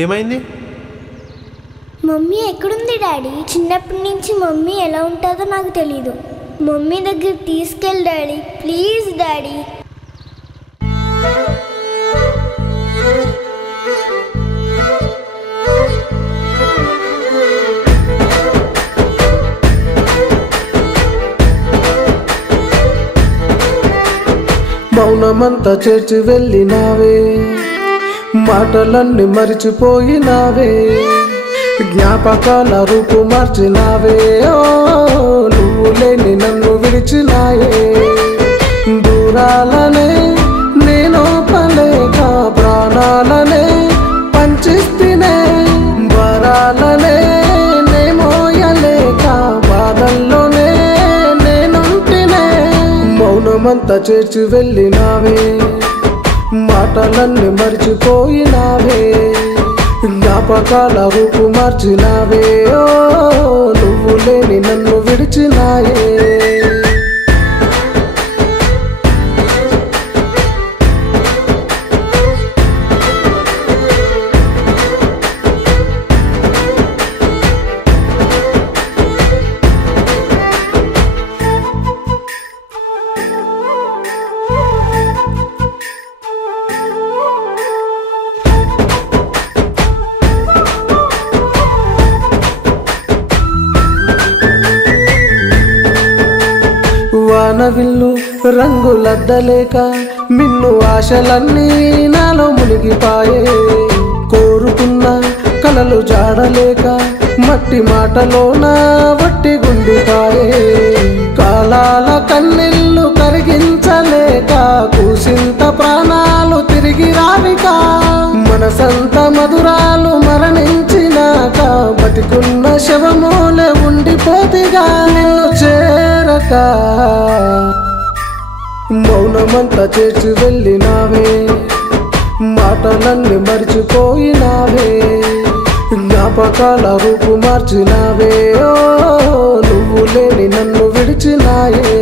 ఏమైంది? మమ్మీ ఎక్కడుంది డాడీ? చిన్నప్పటి నుంచి మమ్మీ ఎలా ఉంటుందో నాకు తెలీదు. మమ్మీ దగ్గర తీసుకెళ్ళి డాడీ, ప్లీజ్ డాడీ. మౌనమంతా చేర్చి వెళ్ళినావే, మాటలన్నీ మరిచిపోయినావే, జ్ఞాపకాల రూపు మార్చినావే. ఓ నువ్వు లేని నన్ను విడిచినాయే, దూరాలనే నేను పలేక ప్రాణాలనే పంచిస్తేనే, వరాలనే నేమోయలేక బాధల్లోనే నేనుంటినే. మౌనమంతా చేర్చి వెళ్ళినావే, మాటలన్నీ మరిచిపోయినావే, జ్ఞాపకాల రూపు మార్చినావే. ఓ నువ్వు లేని నన్ను విడిచినాయే. వానవిల్లు రంగులద్దలేక మిన్ను ఆశలన్నీ నాలో మునిగిపాయే, కోరుకున్న కలలు జాడలేక మట్టి మాటలోన వట్టి గుండిపాయే. కాలాల కన్నీళ్ళు కరిగించలేక కూసింత ప్రాణాలు తిరిగి రావిక, మనసంత మధురాలు మరణించినాక బతికున్న శవమూలే ఉండిపోతిగా. నిన్ను చేరక మౌనమంతా చేర్చి వెళ్ళినావే, మాటలన్నీ మరిచిపోయినావే, జ్ఞాపకాల రూపు మార్చినావే. ఓ నువ్వు లేని నన్ను విడిచినాయే.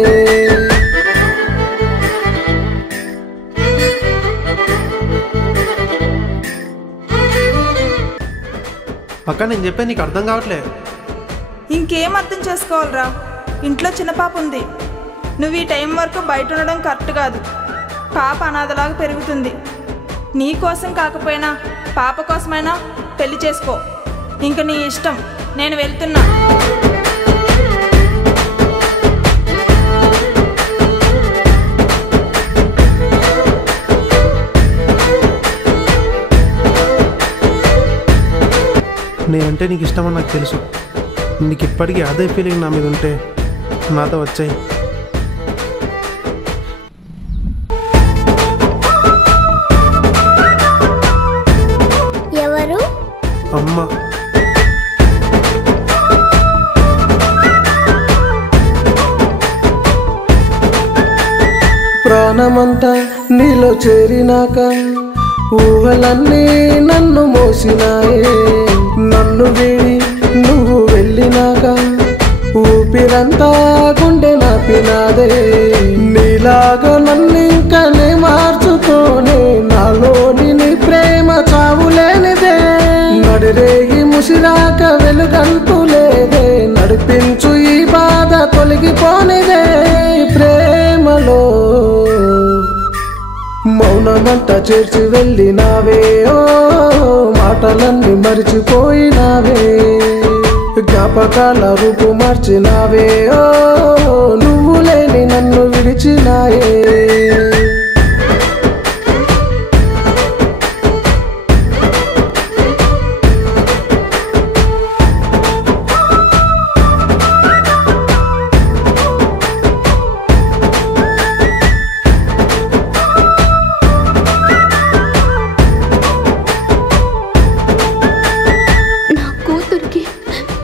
అక్క నేను చెప్పే నీకు అర్థం కావట్లే. ఇంకేం అర్థం చేసుకోవాలరా? ఇంట్లో చిన్న పాప ఉంది. నువ్వు ఈ టైం వరకు బయట ఉండడం కరెక్ట్ కాదు. పాప అనాథలాగా పెరుగుతుంది. నీ కోసం కాకపోయినా పాప కోసమైనా పెళ్లి చేసుకో. ఇంక నీ ఇష్టం, నేను వెళ్తున్నా. నేనంటే నీకు ఇష్టమని నాకు తెలుసు. నీకు ఇప్పటికీ అదే ఫీలింగ్ నా మీద ఉంటే నాతో వచ్చాయి. ఎవరు? అమ్మ. ప్రాణమంతా నీలో చేరినాక ఊహలన్నీ నన్ను మోసినాయే, నన్ను వీడి నువ్వు వెళ్ళినాక ఊపిరంతా గుండె నాపినాదే. నీలాగా నన్నింకనే మార్చుకోనే, నాలోని నీ ప్రేమ చావులేనిదే. నడిరేగి ముసిరాక వెలుగంటూ లేదే, నడిపించు ఈ బాధ తొలగిపోనిదే. ప్రేమలో మౌనమంతా చేర్చి వెళ్ళినావే, ఓ మాటలన్నీ మరిచిపోయినావే, జ్ఞాపకాల రూపు మార్చినావే. ఓ నువ్వు లేని నన్ను విడిచినాయే.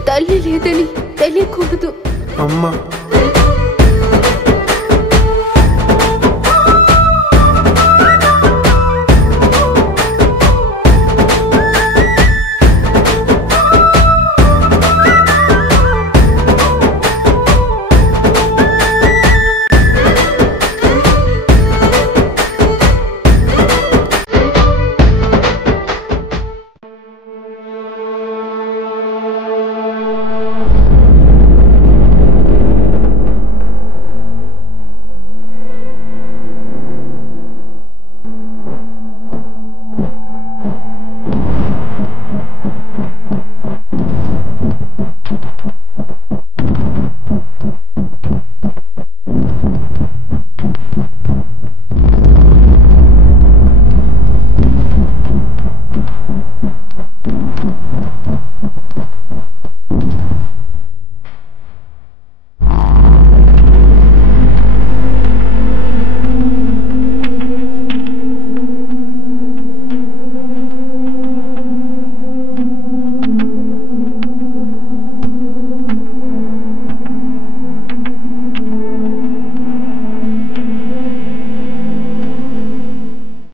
తల్లి లేదని తెలియకూడదు. అమ్మ.